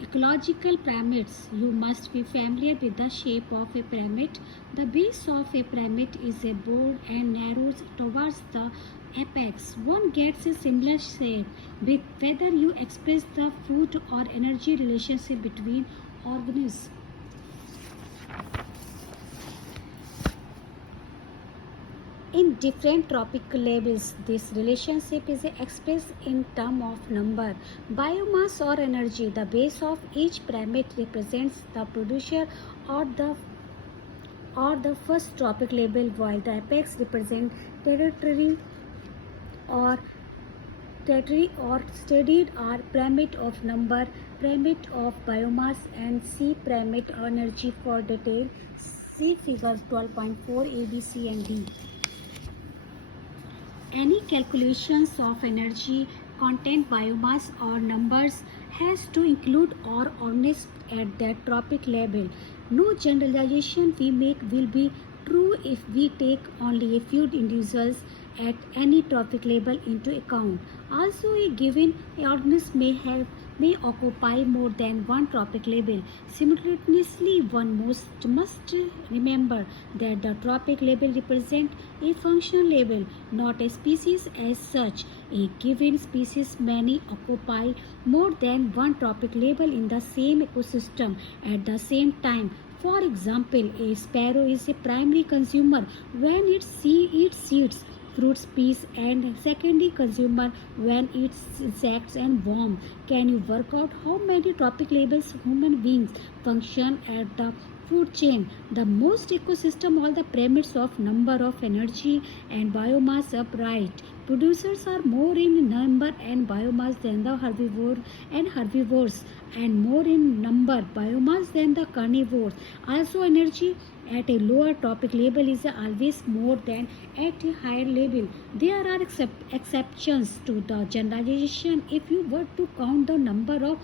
Ecological pyramids. You must be familiar with the shape of a pyramid. The base of a pyramid is a broad and narrows towards the apex. One gets a similar shape with whether you express the food or energy relationship between organisms. In different tropical labels, this relationship is expressed in terms of number, biomass or energy. The base of each pyramid represents the producer or the first tropic label, while the apex represents territory or studied are pyramid of number, pyramid of biomass, and C pyramid energy. For detail, see figure 12.4 A, B, C, and D. Any calculations of energy content, biomass or numbers has to include or honest at that tropic level. No generalization we make will be true if we take only a few individuals at any tropic level into account. Also, a given organism may occupy more than one tropic label. Simultaneously, one must remember that the tropic label represents a functional label, not a species as such. A given species may occupy more than one tropic label in the same ecosystem at the same time. For example, a sparrow is a primary consumer when it eats seeds, fruits, peas, and secondary consumer when it eats insects and worms. Can you work out how many tropic labels human beings function at the food chain? The most ecosystem all the pyramids of number of energy and biomass upright. Producers are more in number and biomass than the herbivores and more in number biomass than the carnivores. Also, energy at a lower tropic level is always more than at a higher level. There are exceptions to the generalization. If you were to count the number of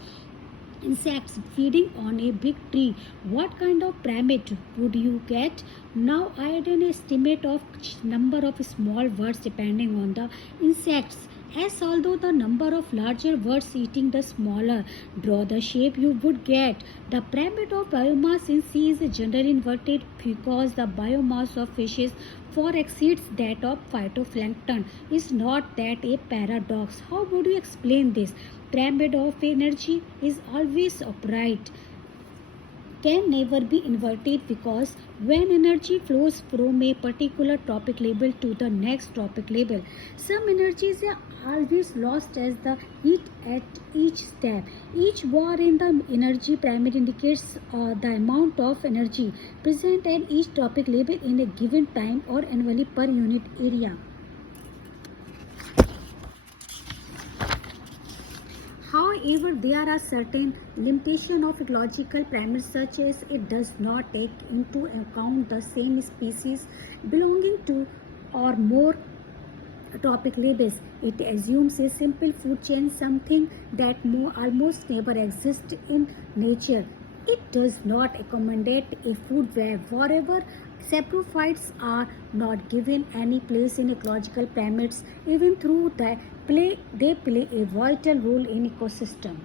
insects feeding on a big tree, what kind of pyramid would you get? Now add an estimate of number of small birds depending on the insects, as although the number of larger birds eating the smaller. Draw the shape you would get. The pyramid of biomass in sea is generally inverted because the biomass of fishes far exceeds that of phytoplankton. Is not that a paradox? How would you explain this? Pyramid of energy is always upright, can never be inverted, because when energy flows from a particular tropic level to the next tropic level, some energy is always lost as the heat at each step. Each bar in the energy pyramid indicates the amount of energy present at each tropic level in a given time or annually per unit area. However, there are certain limitations of ecological pyramids, such as it does not take into account the same species belonging to or more tropic labels. It assumes a simple food chain, something that almost never exists in nature. It does not accommodate a food web. Moreover, saprophytes are not given any place in ecological pyramids, even though they play a vital role in ecosystem.